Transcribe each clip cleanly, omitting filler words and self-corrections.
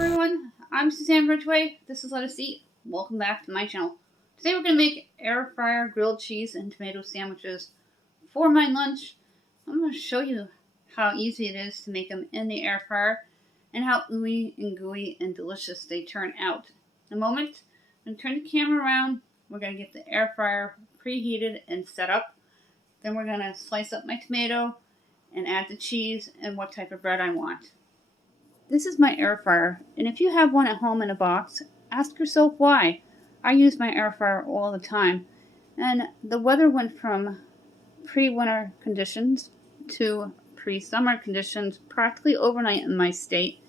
everyone, I'm Suzanne Ridgway. This is Let Us Eat. Welcome back to my channel. Today we're going to make air fryer grilled cheese and tomato sandwiches for my lunch. I'm going to show you how easy it is to make them in the air fryer and how ooey and gooey and delicious they turn out. In a moment, I'm going to turn the camera around. We're going to get the air fryer preheated and set up. Then we're going to slice up my tomato and add the cheese and what type of bread I want. This is my air fryer, and if you have one at home in a box, ask yourself why. I use my air fryer all the time, and the weather went from pre-winter conditions to pre-summer conditions practically overnight in my state,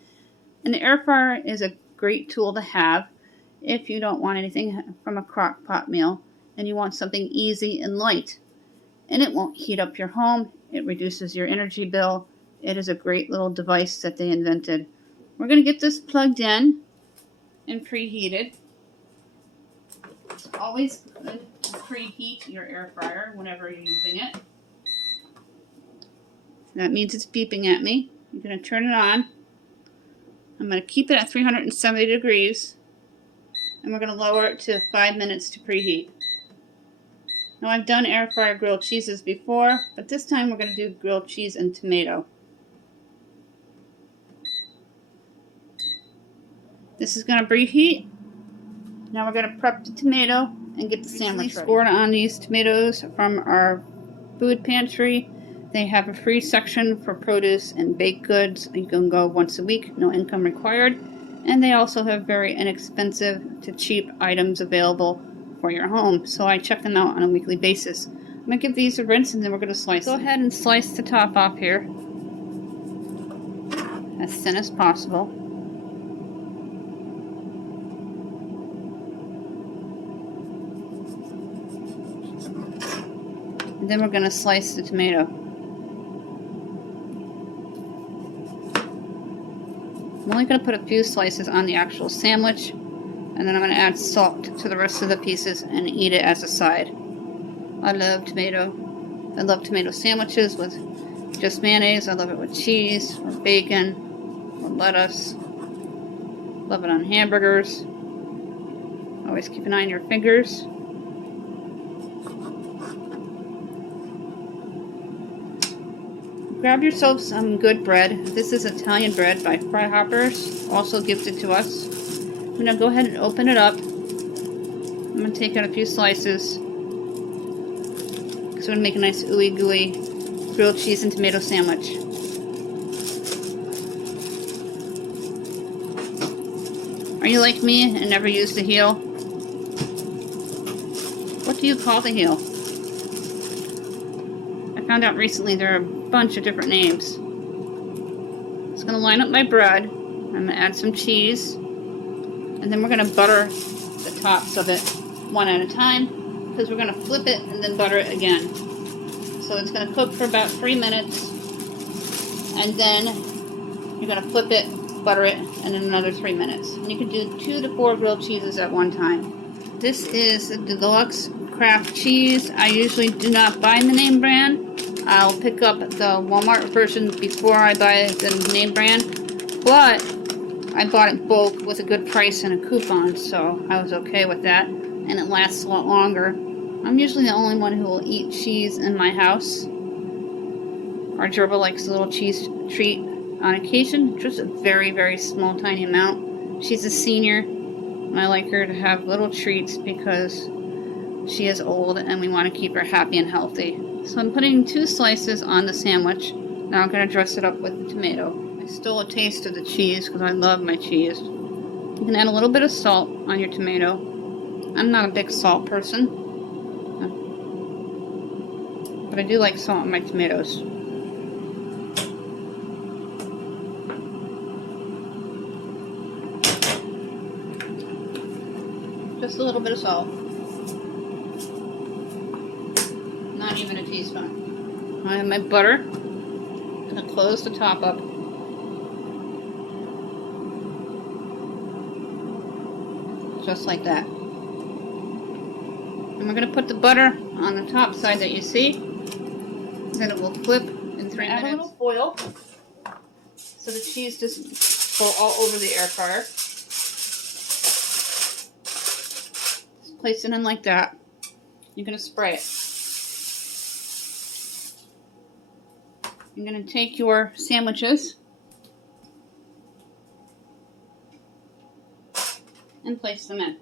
and the air fryer is a great tool to have if you don't want anything from a crock pot meal and you want something easy and light. And it won't heat up your home, it reduces your energy bill. It is a great little device that they invented. We're going to get this plugged in and preheated. It's always good to preheat your air fryer whenever you're using it. That means it's beeping at me. I'm going to turn it on. I'm going to keep it at 370 degrees. And we're going to lower it to 5 minutes to preheat. Now I've done air fryer grilled cheeses before, but this time we're going to do grilled cheese and tomato. This is going to preheat. Now we're going to prep the tomato and get the sandwich ready. Scored on these tomatoes from our food pantry. They have a free section for produce and baked goods. You can go once a week, no income required. And they also have very inexpensive to cheap items available for your home. So I check them out on a weekly basis. I'm going to give these a rinse and then we're going to slice. Go ahead and slice the top off here as thin as possible. And then we're going to slice the tomato. I'm only going to put a few slices on the actual sandwich, and then I'm going to add salt to the rest of the pieces and eat it as a side. I love tomato. I love tomato sandwiches with just mayonnaise. I love it with cheese or bacon or lettuce. Love it on hamburgers. Always keep an eye on your fingers. Grab yourself some good bread. This is Italian bread by Fry Hoppers, also gifted to us. I'm going to go ahead and open it up. I'm going to take out a few slices. Because we're going to make a nice ooey gooey grilled cheese and tomato sandwich. Are you like me and never used the heel? What do you call the heel? I found out recently there are a bunch of different names. I'm just going to line up my bread. I'm going to add some cheese. And then we're going to butter the tops of it one at a time. Because we're going to flip it and then butter it again. So it's going to cook for about 3 minutes. And then you're going to flip it, butter it, and then another 3 minutes. And you can do 2 to 4 grilled cheeses at one time. This is the deluxe craft cheese. I usually do not buy the name brand. I'll pick up the Walmart version before I buy the name brand, but I bought it bulk with a good price and a coupon, so I was okay with that, and it lasts a lot longer. I'm usually the only one who will eat cheese in my house. Our gerbil likes a little cheese treat on occasion, just a very, very small, tiny amount. She's a senior, and I like her to have little treats because she is old and we want to keep her happy and healthy. So I'm putting 2 slices on the sandwich. Now I'm going to dress it up with the tomato. I stole a taste of the cheese because I love my cheese. You can add a little bit of salt on your tomato. I'm not a big salt person, but I do like salt on my tomatoes. Just a little bit of salt. Not even a teaspoon. I have my butter. I'm going to close the top up. Just like that. And we're going to put the butter on the top side that you see. Then it will flip in 3 minutes. Add a little foil so the cheese doesn't go all over the air fryer. Just place it in like that. You're going to spray it. You're going to take your sandwiches and place them in.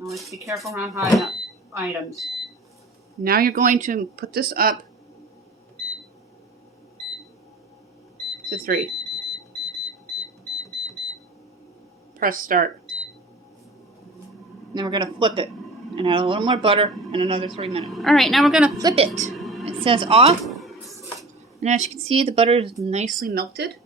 Always be careful around high items. Now you're going to put this up to 3. Press start. Then we're going to flip it and add a little more butter and another 3 minutes. Alright, now we're going to flip it. It says off. And as you can see, the butter is nicely melted.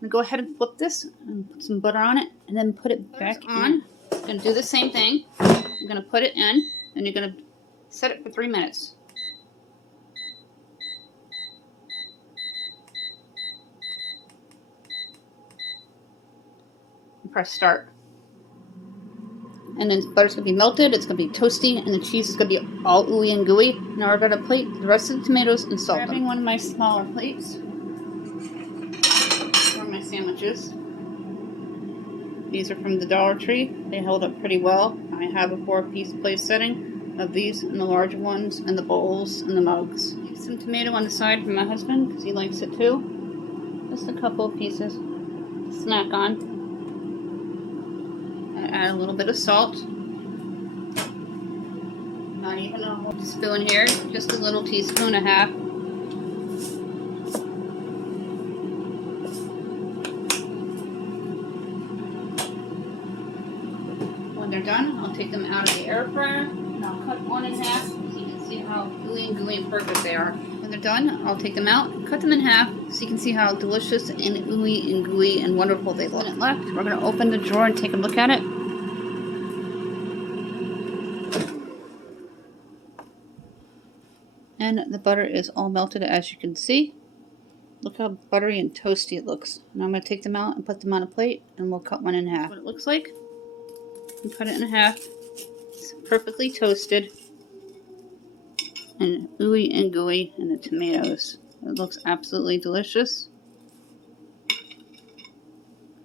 I'm going to go ahead and flip this and put some butter on it and then put it back on. You're going to do the same thing. You're going to put it in and you're going to set it for 3 minutes. And press start. And then the butter's going to be melted, it's going to be toasty, and the cheese is going to be all ooey and gooey. Now we're going to plate the rest of the tomatoes and salt them. Grabbing one of my smaller plates for my sandwiches. These are from the Dollar Tree. They held up pretty well. I have a 4-piece plate setting of these and the larger ones, and the bowls and the mugs. Leave some tomato on the side for my husband because he likes it too. Just a couple of pieces. Snack on. Add a little bit of salt. Not even a whole spoon here, just a little teaspoon and a half. When they're done, I'll take them out of the air fryer and I'll cut one in half so you can see how gooey and gooey and perfect they are. When they're done, I'll take them out, cut them in half so you can see how delicious and ooey and gooey and wonderful they look. Left, we're going to open the drawer and take a look at it. And the butter is all melted, as you can see. Look how buttery and toasty it looks. Now I'm going to take them out and put them on a plate, and we'll cut one in half. That's what it looks like. And cut it in half. It's perfectly toasted. And ooey and gooey, and the tomatoes. It looks absolutely delicious.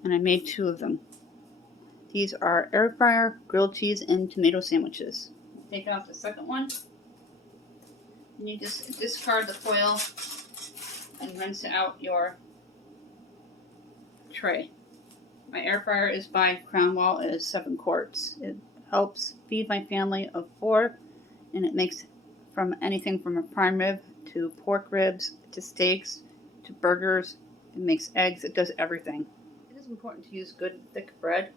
And I made 2 of them. These are air fryer grilled cheese and tomato sandwiches. Take out the second one. And you just discard the foil and rinse out your tray. My air fryer is by Crown Wall. It is 7 quarts. It helps feed my family of 4, and it makes from anything from a prime rib to pork ribs to steaks to burgers. It makes eggs. It does everything. It is important to use good thick bread.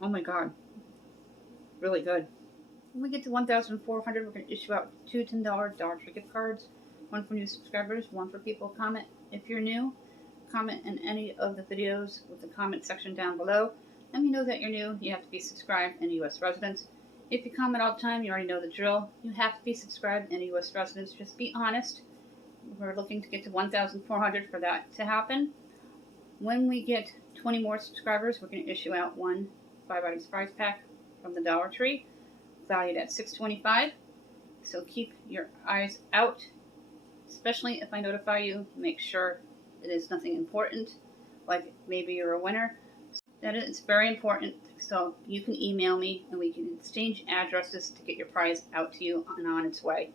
Oh my god. Really good. When we get to 1,400, we're going to issue out 2 $10 Dollar Tree gift cards. 1 for new subscribers, 1 for people. Comment if you're new. Comment in any of the videos with the comment section down below. Let me know that you're new. You have to be subscribed and U.S. residents. If you comment all the time, you already know the drill. You have to be subscribed and U.S. residents. Just be honest. We're looking to get to 1,400 for that to happen. When we get 20 more subscribers, we're going to issue out 1 5-item surprise pack from the Dollar Tree, valued at $6.25. So keep your eyes out, especially if I notify you. Make sure it is nothing important, like maybe you're a winner. That is very important, so you can email me and we can exchange addresses to get your prize out to you and on its way.